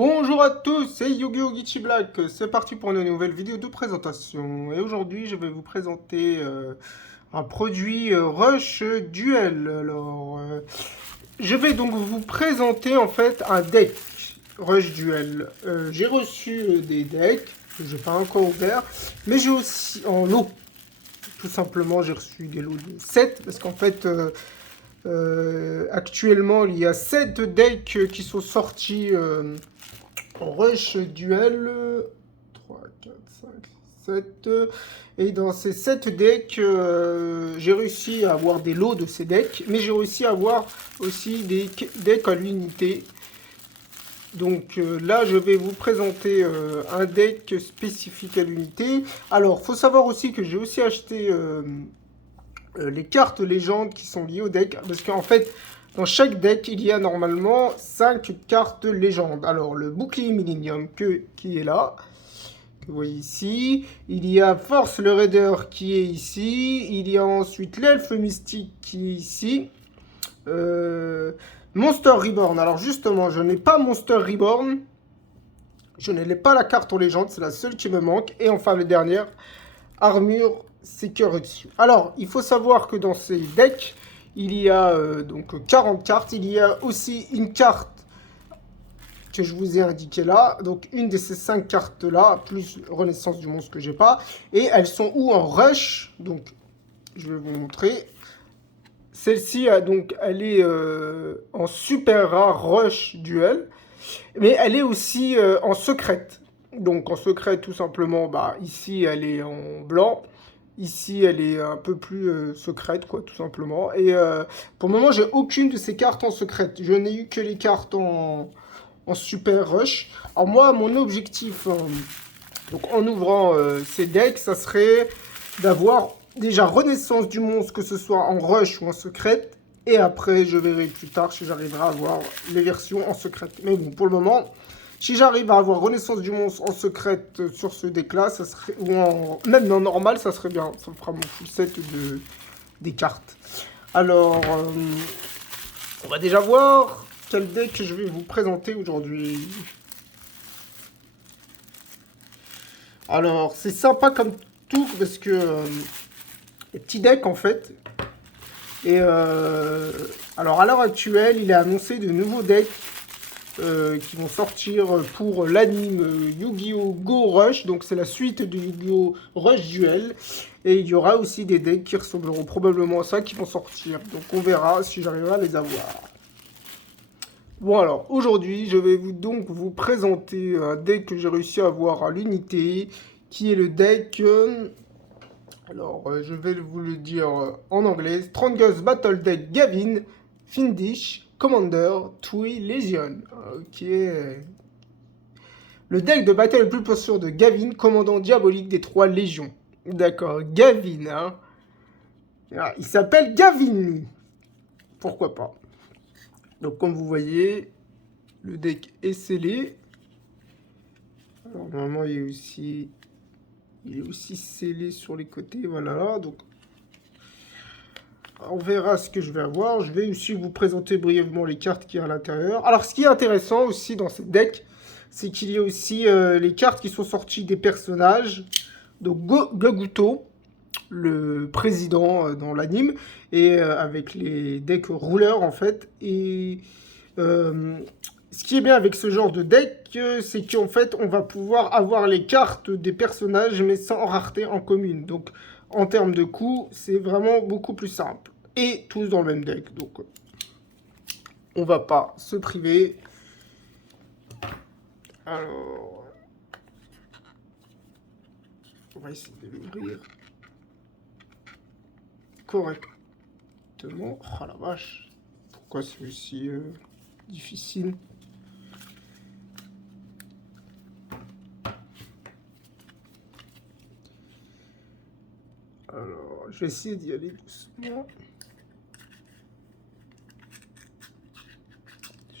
Bonjour à tous, c'est Yu-Gi-Oh! Geechi Black. C'est parti pour une nouvelle vidéo de présentation. Et aujourd'hui, je vais vous présenter un produit Rush Duel. Je vais donc vous présenter en fait un deck Rush Duel. J'ai reçu des decks que je n'ai pas encore ouvert, mais j'ai aussi en lot. Tout simplement, j'ai reçu des lots de 7 parce qu'en fait, actuellement, il y a 7 decks qui sont sortis. Rush Duel 3, 4, 5, 7. Et dans ces 7 decks, j'ai réussi à avoir des lots de ces decks, mais j'ai réussi à avoir aussi des decks à l'unité. Donc là, je vais vous présenter un deck spécifique à l'unité. Alors, faut savoir aussi que j'ai aussi acheté les cartes légendes qui sont liées au deck, parce qu'en fait, dans chaque deck, il y a normalement 5 cartes légendes. Alors, le bouclier Millennium qui est là, que vous voyez ici. Il y a Force le Raider qui est ici. Il y a ensuite l'Elfe Mystique qui est ici. Monster Reborn. Alors justement, je n'ai pas Monster Reborn. Je n'ai pas la carte en légende, c'est la seule qui me manque. Et enfin, le dernier, Armure Security. Alors, il faut savoir que dans ces decks, il y a donc 40 cartes. Il y a aussi une carte que je vous ai indiquée là. Donc, une de ces 5 cartes-là, plus Renaissance du monstre que j'ai pas. Et elles sont où en rush. Donc, je vais vous montrer. Celle-ci, donc, elle est en super rare rush duel. Mais elle est aussi en secrète. Donc, en secrète, tout simplement, bah, ici, elle est en blanc. Ici, elle est un peu plus secrète, quoi, tout simplement. Et pour le moment, j'ai aucune de ces cartes en secrète. Je n'ai eu que les cartes en super rush. Alors moi, mon objectif, donc en ouvrant ces decks, ça serait d'avoir déjà Renaissance du monstre, que ce soit en rush ou en secrète. Et après, je verrai plus tard si j'arriverai à avoir les versions en secrète. Mais bon, pour le moment, si j'arrive à avoir Renaissance du monstre en secrète sur ce deck-là, ça serait, ou même en normal, ça serait bien. Ça me fera mon full set des cartes. Alors, on va déjà voir quel deck je vais vous présenter aujourd'hui. Alors, c'est sympa comme tout, parce que les petits decks, en fait. Et alors, à l'heure actuelle, il est annoncé de nouveaux decks qui vont sortir pour l'anime Yu-Gi-Oh! Go Rush. Donc c'est la suite de Yu-Gi-Oh! Rush Duel. Et il y aura aussi des decks qui ressembleront probablement à ça qui vont sortir. Donc on verra si j'arriverai à les avoir. Bon alors, aujourd'hui, je vais donc vous présenter un deck que j'ai réussi à avoir à l'unité, qui est le deck... je vais vous le dire en anglais. Strongest Battle Deck Gavin, Findish, Commander, Tui, Legion. Ok. Le deck de bataille le plus puissant de Gavin, commandant diabolique des 3 légions. D'accord, Gavin, hein. Ah, il s'appelle Gavin. Pourquoi pas. Donc comme vous voyez, le deck est scellé. Alors normalement il est aussi scellé sur les côtés, voilà. Donc on verra ce que je vais avoir. Je vais aussi vous présenter brièvement les cartes qu'il y a à l'intérieur. Alors ce qui est intéressant aussi dans ce deck, c'est qu'il y a aussi les cartes qui sont sorties des personnages. Donc Goguto, le président dans l'anime, et avec les decks rouleurs en fait. Et ce qui est bien avec ce genre de deck, c'est qu'en fait on va pouvoir avoir les cartes des personnages mais sans rareté en commune. Donc en termes de coût, c'est vraiment beaucoup plus simple. Et tous dans le même deck. Donc on va pas se priver. Alors, on va essayer de l'ouvrir correctement. Oh la vache. Pourquoi celui-ci difficile? Alors, je vais essayer d'y aller doucement.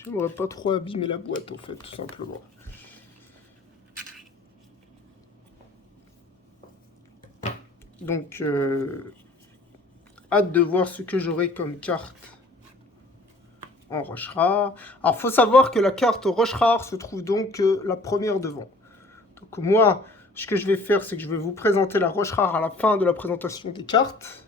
Je n'aurais pas trop abîmé la boîte, en fait, tout simplement. Donc, hâte de voir ce que j'aurai comme carte en roche rare. Alors, faut savoir que la carte roche rare se trouve donc la première devant. Donc, moi, ce que je vais faire, c'est que je vais vous présenter la roche rare à la fin de la présentation des cartes.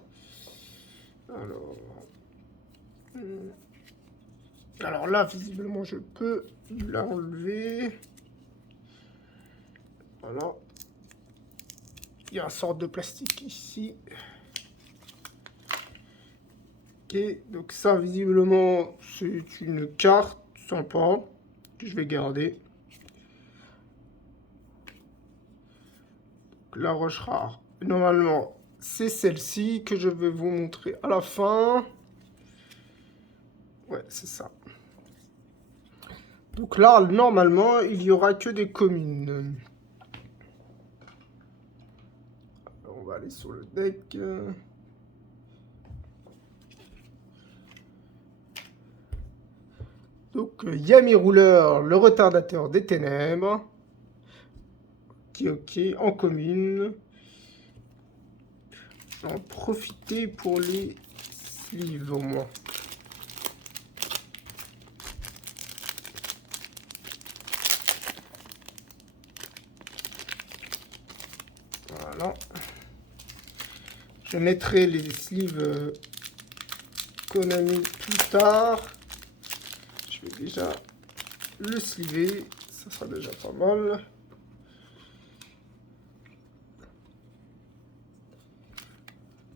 Alors là, visiblement, je peux l'enlever. Voilà. Il y a une sorte de plastique ici. Ok, donc ça, visiblement, c'est une carte sympa que je vais garder. Donc, la roche rare, normalement, c'est celle-ci que je vais vous montrer à la fin. Ouais, c'est ça. Donc là, normalement, il n'y aura que des communes. Alors, on va aller sur le deck. Donc, Yami Rouleur, le retardateur des ténèbres. Ok, en commune. Je vais en profiter pour les sleeves au moins. Voilà. Je mettrai les sleeves Konami plus tard. Je vais déjà le sleever. Ça sera déjà pas mal.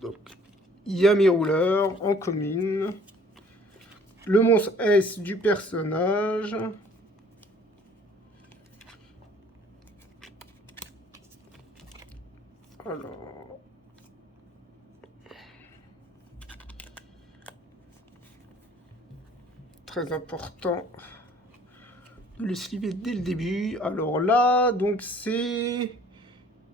Donc, Yami Rouleur en commune. Le monstre S du personnage. Alors. Très important de le sleever dès le début. Alors là, donc c'est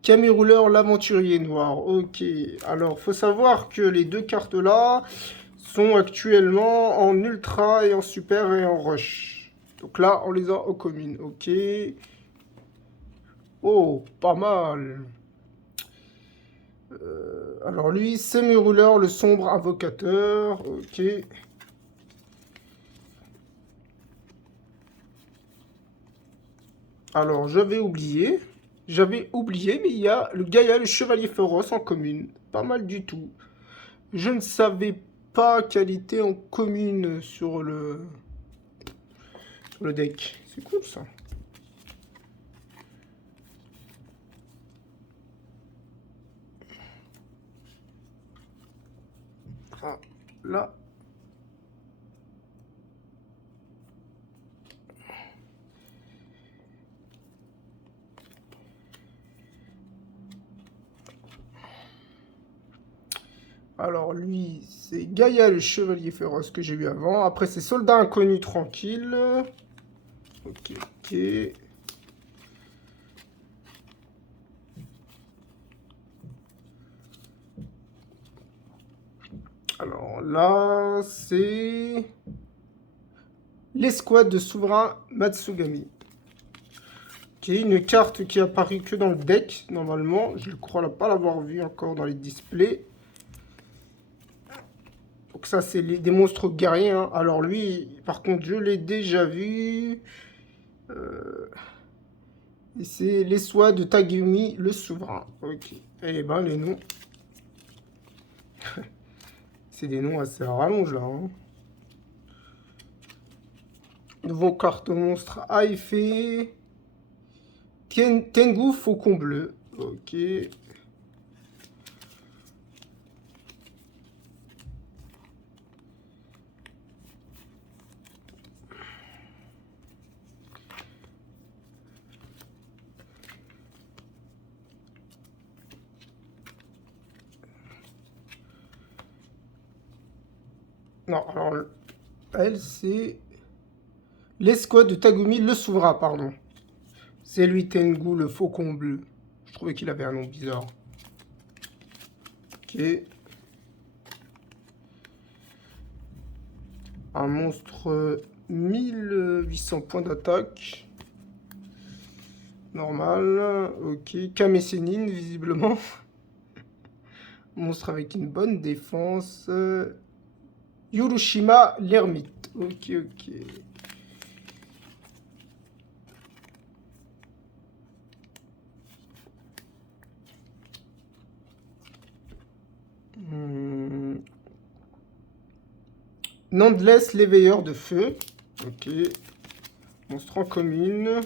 Yami Rouleur, l'aventurier noir. Ok. Alors, faut savoir que les deux cartes là sont actuellement en ultra et en super et en rush. Donc là, on les a aux communes. Ok. Oh, pas mal. Alors lui, semi-rouleur, le sombre invocateur. Ok. Alors, j'avais oublié, mais il y a le Gaïa, le chevalier féroce en commune. Pas mal du tout. Je ne savais pas quelle était en commune sur le deck. C'est cool ça. Ah, là. Alors lui, c'est Gaïa le chevalier féroce que j'ai eu avant. Après, c'est soldat inconnu tranquille. Ok, ok. Alors là, c'est l'escouade de souverain Matsugami. Qui est une carte qui apparaît que dans le deck, normalement. Je ne crois pas l'avoir vu encore dans les displays. Donc ça, c'est des monstres guerriers. Hein. Alors lui, par contre, je l'ai déjà vu. Et c'est les soies de Tagumi, le souverain. Ok. Eh ben, les noms. C'est des noms assez rallonges, là. Hein. Nouveau carte monstre à effet. Tengu Faucon Bleu. Ok. Non, alors, elle, c'est l'escouade de Tagumi, le souverain, pardon. C'est lui, Tengu, le faucon bleu. Je trouvais qu'il avait un nom bizarre. Ok. Un monstre 1800 points d'attaque. Normal. Ok. Kamesenin, visiblement. Monstre avec une bonne défense. Yurushima, l'ermite. Ok, ok. Nonetheless, l'éveilleur de feu. Ok. Monstre en commune.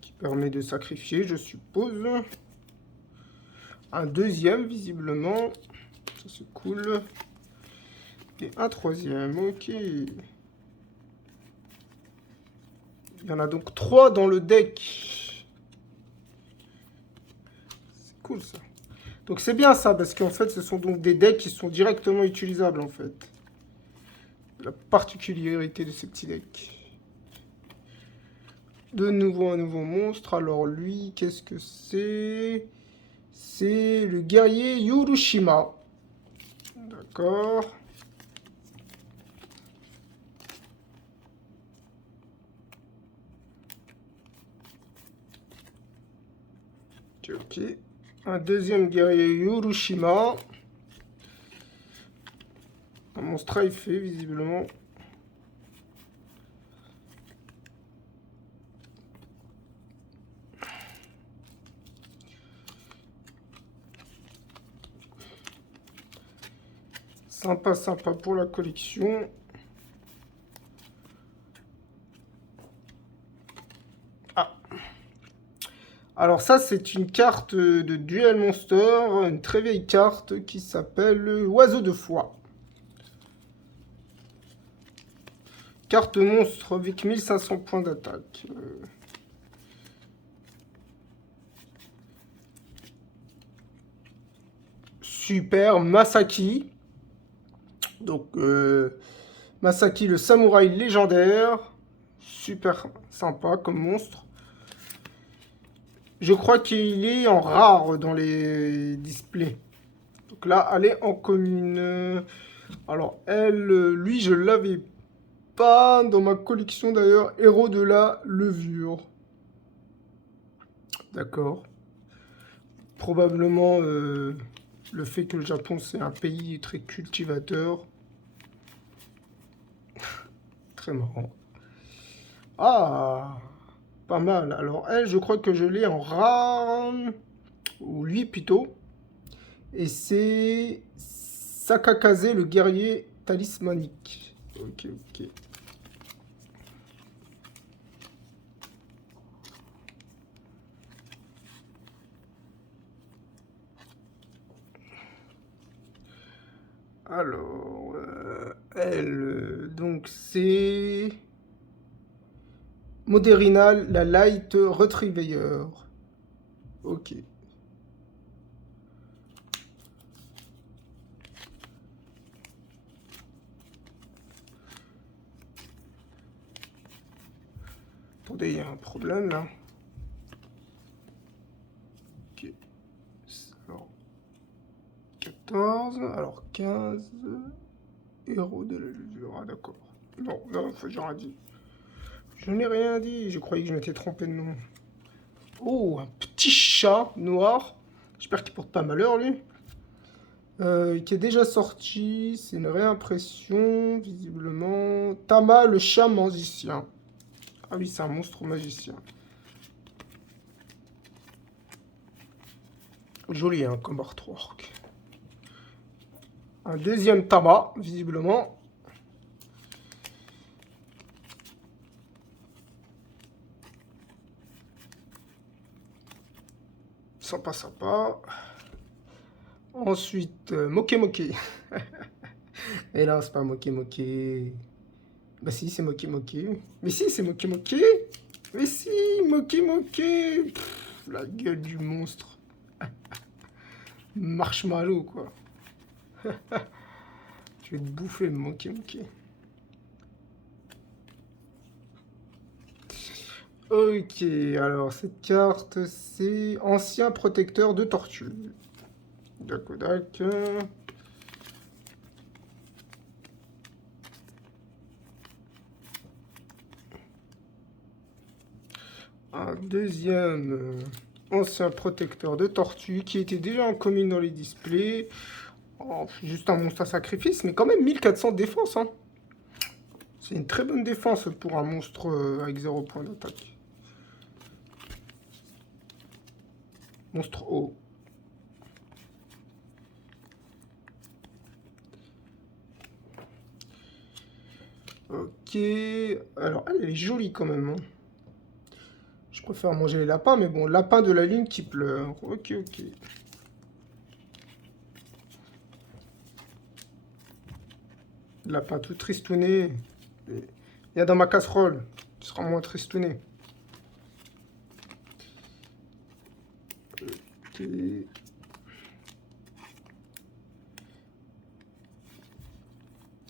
Qui permet de sacrifier, je suppose. Un deuxième, visiblement. Ça, c'est cool. Et un troisième, ok. Il y en a donc 3 dans le deck. C'est cool, ça. Donc c'est bien ça, parce qu'en fait, ce sont donc des decks qui sont directement utilisables, en fait. La particularité de ces petits decks. De nouveau un nouveau monstre. Alors lui, qu'est-ce que c'est? C'est le guerrier Yurushima. D'accord. Ok, ok. Un deuxième guerrier Yurushima. Un monstre strifé, visiblement. Sympa, sympa pour la collection. Ah. Alors ça, c'est une carte de Duel Monster, une très vieille carte qui s'appelle Oiseau de foi. Carte monstre avec 1500 points d'attaque. Super, Masaki. Donc, Masaki, le samouraï légendaire. Super sympa comme monstre. Je crois qu'il est en rare dans les displays. Donc là, elle est en commune. Alors, lui, je l'avais pas dans ma collection d'ailleurs. Héros de la levure. D'accord. Probablement le fait que le Japon, c'est un pays très cultivateur. Très marrant. Ah, pas mal. Alors, elle, je crois que je l'ai en rare. Ou lui plutôt. Et c'est Sakakaze, le guerrier talismanique. Ok, ok. Alors, elle, donc c'est Moderinal, la Light Retriever. Ok. Attendez, il y a un problème là. Ok. Alors, 14, alors 15. Héros de la levure, ah d'accord. Non, non, j'ai rien dit. Je n'ai rien dit, je croyais que je m'étais trompé de nom. Oh, un petit chat noir. J'espère qu'il porte pas malheur, lui. Qui est déjà sorti. C'est une réimpression, visiblement. Tama, le chat magicien. Ah oui, c'est un monstre magicien. Joli, hein, comme artwork. Un deuxième Tama, visiblement. Sympa, sympa. Ensuite, Moke Moke. Et là, c'est pas Moke Moke. Bah si, c'est Moke Moke. Mais si, c'est Moke Moke. Mais si, Moke Moke. Pff, la gueule du monstre. Marshmallow, quoi. Je vais te bouffer, Moke Moke. Ok, alors cette carte, c'est ancien protecteur de tortue. D'accord, d'accord. Un deuxième ancien protecteur de tortue qui était déjà en commune dans les displays. Oh, juste un monstre à sacrifice, mais quand même 1400 de défense. Hein. C'est une très bonne défense pour un monstre avec 0 point d'attaque. Monstre haut. Ok. Alors, elle est jolie quand même. Hein. Je préfère manger les lapins, mais bon, lapin de la lune qui pleure. Ok, ok. Lapin tout tristouné. Il y a dans ma casserole. Tu seras moins tristouné. Ok.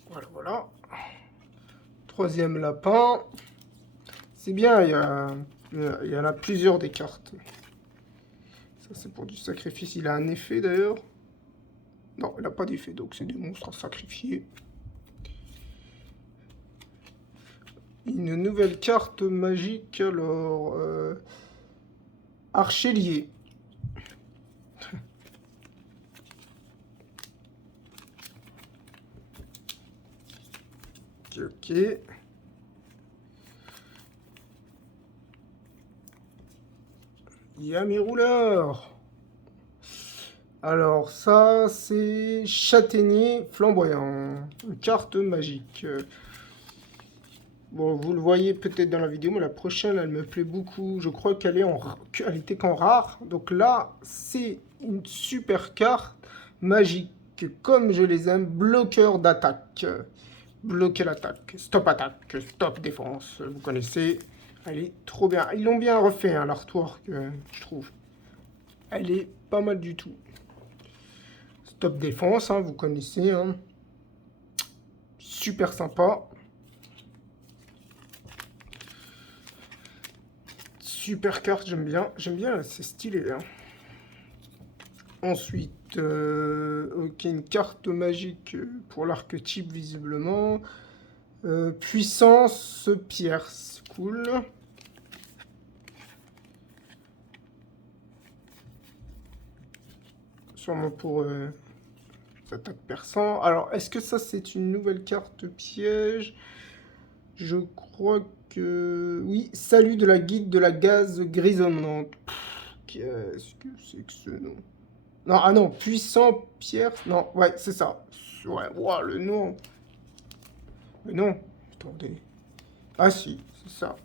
Voilà, voilà. Troisième lapin. C'est bien, il y en a plusieurs des cartes. Ça, c'est pour du sacrifice. Il a un effet, d'ailleurs. Non, il n'a pas d'effet, donc c'est des monstres à sacrifier. Une nouvelle carte magique, alors... Archelier. Ok, ok. Yami rouleur. Alors ça, c'est châtaignier flamboyant. Une carte magique. Bon, vous le voyez peut-être dans la vidéo, mais la prochaine, elle me plaît beaucoup. Je crois qu'elle était qu'en rare. Donc là, c'est une super carte magique. Comme je les aime, bloqueur d'attaque. Bloquer l'attaque. Stop attaque. Stop défense. Vous connaissez. Elle est trop bien. Ils l'ont bien refait, hein, l'artwork, je trouve. Elle est pas mal du tout. Stop défense, hein, vous connaissez. Hein. Super sympa. Super carte, j'aime bien. J'aime bien, c'est stylé. Hein. Ensuite, ok, une carte magique pour l'archétype, visiblement. Puissance pierre, c'est cool. Sûrement pour attaque perçant. Alors, est-ce que ça, c'est une nouvelle carte piège? Je crois que... Oui, salut de la guide de la gaz grisonnante. Qu'est-ce que c'est que ce nom? Non, ah non, puissant pierre... Non, ouais, c'est ça. Ouais, wow, le nom. Mais non, attendez. Ah si, c'est ça.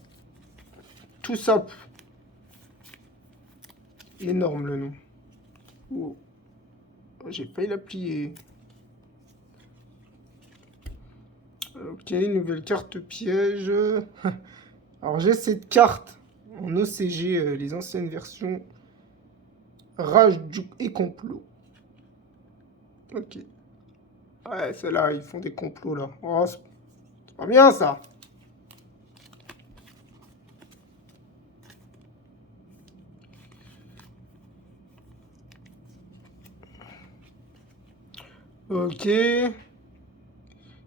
Tout ça. Énorme le nom. Wow. J'ai failli la plier. Ok, nouvelle carte piège. Alors j'ai cette carte en OCG, les anciennes versions. Rage et complot. Ok. Ouais, celle-là, ils font des complots là. Oh, c'est pas bien ça. Ok.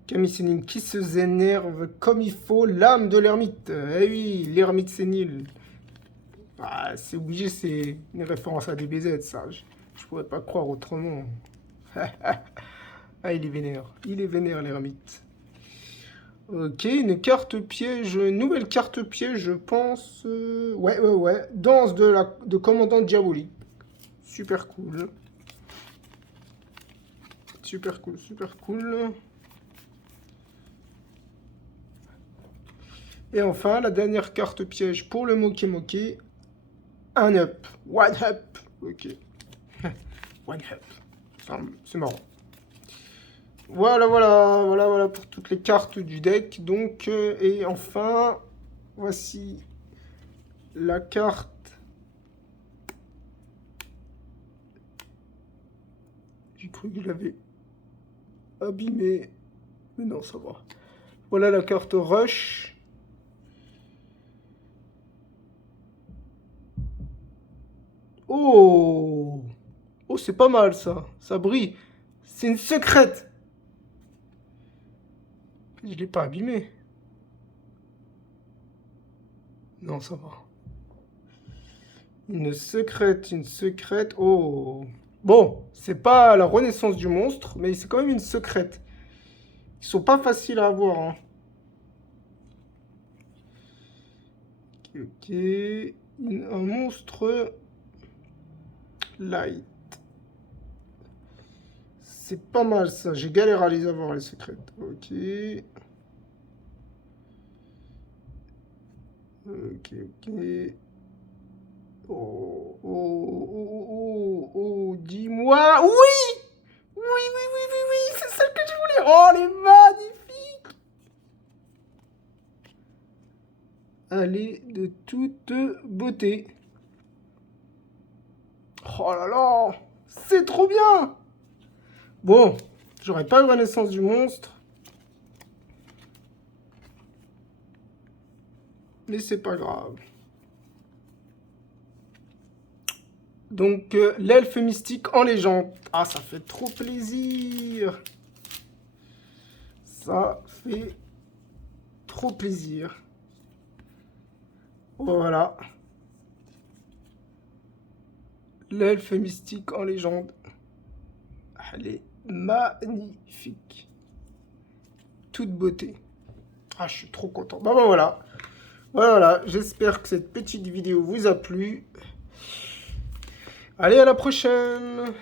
Camille Sénile qui se énerve comme il faut. L'âme de l'ermite. Eh oui, l'ermite sénile. Ah, c'est obligé, c'est une référence à DBZ, ça. Je pourrais pas croire autrement. Ah, il est vénère. Il est vénère, l'ermite. Ok, une carte piège. Une nouvelle carte piège, je pense. Ouais, ouais, ouais. Danse de commandant diabolique. Super cool. Super cool, super cool. Et enfin, la dernière carte piège pour le Moké Moké. Un up. One up. Ok. One up. C'est marrant. Voilà, voilà, voilà, voilà pour toutes les cartes du deck. Donc, et enfin, voici la carte. J'ai cru que je l'avais abîmée. Mais non, ça va. Voilà la carte Rush. Oh! Oh, c'est pas mal ça. Ça brille. C'est une secrète. Je l'ai pas abîmée. Non, ça va. Une secrète, une secrète. Oh! Bon, c'est pas la renaissance du monstre, mais c'est quand même une secrète. Ils sont pas faciles à avoir, hein. Ok. Un monstre light. C'est pas mal ça. J'ai galéré à les avoir, les secrètes. Ok. Ok, ok. Oh, oh, oh, oh, oh, dis-moi. Oui! Oui, oui, oui, oui, oui, c'est celle que je voulais. Oh, elle est magnifique! Elle est de toute beauté. Oh là là! C'est trop bien! Bon, j'aurais pas eu la naissance du monstre. Mais c'est pas grave. Donc, l'elfe mystique en légende. Ah, ça fait trop plaisir. Ça fait trop plaisir. Voilà. L'elfe mystique en légende. Elle est magnifique. Toute beauté. Ah, je suis trop content. Bah, voilà. Voilà, j'espère que cette petite vidéo vous a plu. Allez, à la prochaine!